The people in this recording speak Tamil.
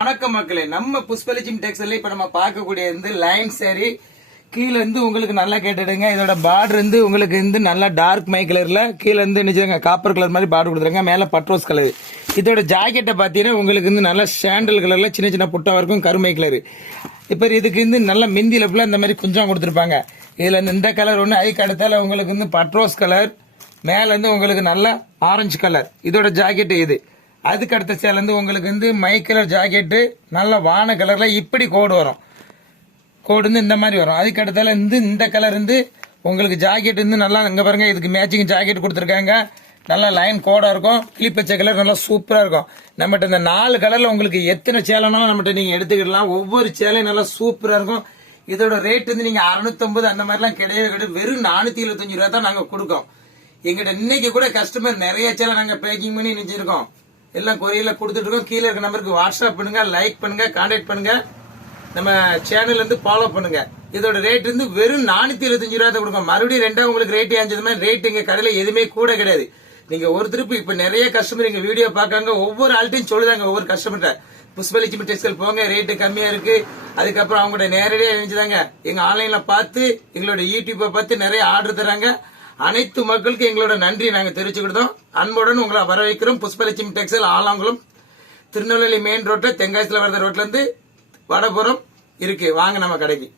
வணக்கம் மக்களே, நம்ம புஷ்பலட்சுமி டெக்ஸ்டைல் இப்ப நம்ம பார்க்கக்கூடிய லைன் சாரி கீழ இருந்து உங்களுக்கு நல்லா கேட்டுடுங்க. இதோட பார்டர் இருந்து உங்களுக்கு இருந்து நல்லா டார்க் மை கலர்ல கீழ இருந்து நினைச்சுங்க காப்பர் கலர் மாதிரி பார்டர் கொடுத்துருங்க. மேல பட்ரோஸ் கலர். இதோட ஜாக்கெட்டை பாத்தீங்கன்னா உங்களுக்கு இருந்து நல்லா சாண்டல் கலர்ல சின்ன சின்ன புட்டா இருக்கும் கருமை கலர். இப்ப இதுக்கு இருந்து நல்ல மிந்தியில ஃபுல்லா இந்த மாதிரி குஞ்சம் கொடுத்துருப்பாங்க. இதுல இந்த கலர் ஒண்ணு, அதுக்கு அடுத்தால உங்களுக்கு வந்து பட்ரோஸ் கலர், மேல இருந்து உங்களுக்கு நல்லா ஆரஞ்சு கலர். இதோட ஜாக்கெட் இது. அதுக்கு அடுத்த சேல இருந்து உங்களுக்கு வந்து மை கலர் ஜாக்கெட்டு நல்ல வான கலர்ல இப்படி கோடு வரும். கோடு வந்து இந்த மாதிரி வரும். அதுக்கு அடுத்தால இருந்து இந்த கலர் இருந்து உங்களுக்கு ஜாக்கெட் வந்து நல்லா இங்க பாருங்க, இதுக்கு மேட்சிங் ஜாக்கெட் கொடுத்துருக்காங்க. நல்லா லைன் கோடா இருக்கும். கிளிப்பச்சை கலர் நல்லா சூப்பரா இருக்கும். நம்மகிட்ட இந்த 4 கலர்ல உங்களுக்கு எத்தனை சேலைனாலும் நம்மகிட்ட நீங்க எடுத்துக்கிடலாம். ஒவ்வொரு சேலையும் நல்லா சூப்பரா இருக்கும். இதோட ரேட் வந்து நீங்க 650 அந்த மாதிரிலாம் கிடையவே கிடையாது. வெறும் 475 ரூபா தான் நாங்க கொடுக்கோம். எங்கிட்ட இன்னைக்கு கூட கஸ்டமர் நிறைய சேலை நாங்க பேக்கிங் பண்ணி நினைச்சிருக்கோம். எல்லாம் கொரியர்ல கொடுத்துட்டு இருக்கோம். கீழே இருக்க நம்பருக்கு வாட்ஸ்அப் பண்ணுங்க, லைக் பண்ணுங்க, கான்டாக்ட் பண்ணுங்க, நம்ம சேனல் வந்து ஃபாலோ பண்ணுங்க. இதோட ரேட் வந்து வெறும் 475 ரூபா தான் கொடுக்கும். மறுபடியும் ரெண்டா உங்களுக்கு ரேட் ஏஞ்சது மாதிரி ரேட் எங்க கடையில எதுவுமே கூட கிடையாது. நீங்க ஒரு திருப்பு இப்ப நிறைய கஸ்டமர் எங்க வீடியோ பாக்காங்க. ஒவ்வொரு ஆள்கிட்டையும் சொல்லுதாங்க ஒவ்வொரு கஸ்டமர்கிட்ட புஷ்பலட்சுமி டெக்ஸ்டைல் போங்க, ரேட்டு கம்மியா இருக்கு. அதுக்கப்புறம் அவங்களோட நேரடியா நினைச்சுதாங்க எங்க ஆன்லைன்ல பார்த்து எங்களோட யூடியூப்பை பார்த்து நிறைய ஆர்டர் தராங்க. அனைத்து மக்களுக்கு எங்களோட நன்றி நாங்க தெரிவிச்சுக்கிட்டோம். அன்புடன் உங்களை வரவேற்கிறோம். புஷ்பலட்சுமி டெக்ஸ்டைல் ஆலாங்குளம் திருநெல்வேலி மெயின் ரோட்ல தென்காசில வர்ற ரோட்ல இருந்து வடபுறம் இருக்கு. வாங்க நம்ம கடைக்கு.